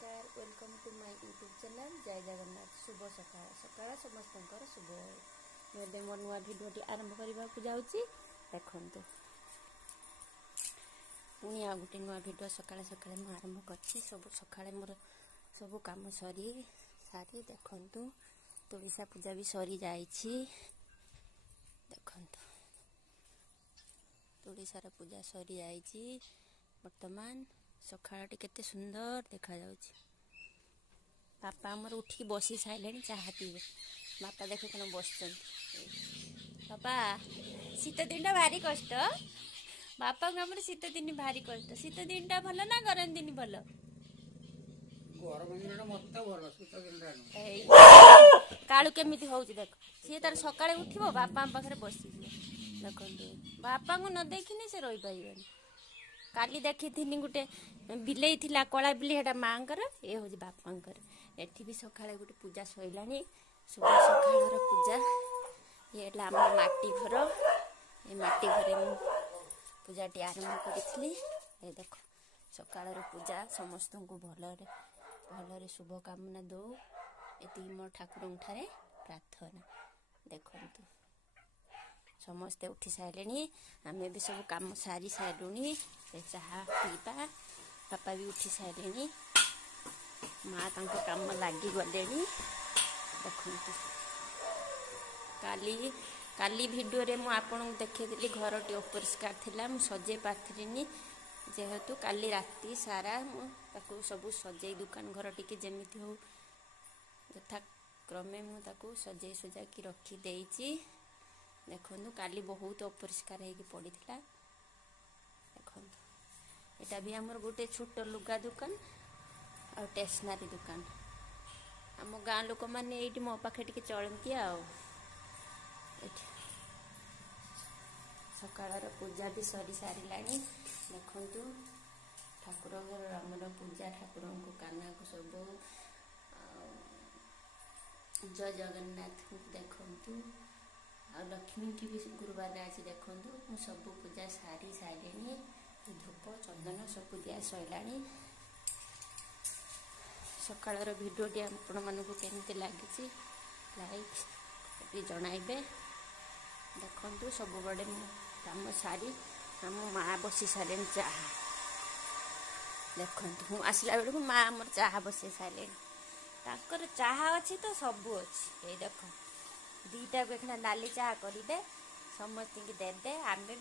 नमस्कार welcome to my YouTube channel जय जगन्नाथ शुभ सकाळ सकाळ समस्तंकर शुभ मुझे मो नुआ भिडियोटी आरंभ करने जाऊँगी देखु पुणी आ गोटे नुआ भिडियो सकाଳେ सकाଳେ ମୁଁ आरंभ करछि सब सकाळे मोर सब काम सरी सारी देखु तुलसा पूजा भी सरी जाइछि देखु तुलसार पूजा सरी जाइछि वर्तमान सकाळटी केते सुंदर देखा जाउछि। बापा हमर उठी बसी साइलेनी चाहा पीबे बापा देखे कोन बसछन बापा शीत दिनटा भारी कष्ट बापा हमर शीत दिन भारी कष्ट शीत दिनटा भलो ना गरम दिन भलो गरम दिन मत भलो शीत दिन काळू केमिति होउछि देख सी तार सकाळे उठिबो बापा हम पाखरे बसी देखंतु बापा को न देखिने से रहि पाइबनी काली देखी थी गोटे बिलई थिला कला बिलई माँकर ये हूँ बापांकर एठी भी सकाळे गोटे पूजा सैलानी शुभ सकाळर पूजा ये आम माटी घर ये माटी घरे पूजाटी आरंभ करी ये देख सकाळर पूजा समस्त को भलरे शुभ कामना दो ये मो ठाकुर ठारे प्रार्थना देखंतु समस्ते उठी सारे आम भी सब कम सारी सारूनी चाह पीवा बापा भी उठी सारे माँ कम लगी गले देखु काली काली भिडियो रे मु आपन देखी घर टी अपरिष्कार थिला मु सजे पाथरिनी जेहेतु काली राति सारा मुझे सब सजे दुकान घर टी जमी हो यथा क्रमे मुझे सजे सजा कि रखी देइछि देखु काली बहुत अपरिष्कार होगी पड़ी देखु यहाँ भी आमर गोटे छोट लुगा दुकान और स्टेशनरी दुकान आम गाँ लोक मैंने ये मो पाखे टे चलती सकाळर पूजा भी सरी सारा देखु ठाकुर आमर पूजा ठाकुर को काना को सब जय जगन्नाथ देखु आ लक्ष्मी की भी गुरुवार आज देखु मुझे सब पूजा सारी सारे धूप चंदन सब दिया सैला सकाळर भिडियोटी आपण मानक केमती लगी लाइक भी जनइबे देखु सब बड़े कम सारी आम माँ बसी सारे चाह देखु आसला बेलू माँ आमर चाह बसी सारे चाह अच्छी तो सबू अच्छी ये देख दीटा को नाली चाह करेंगे समस्त देदे आम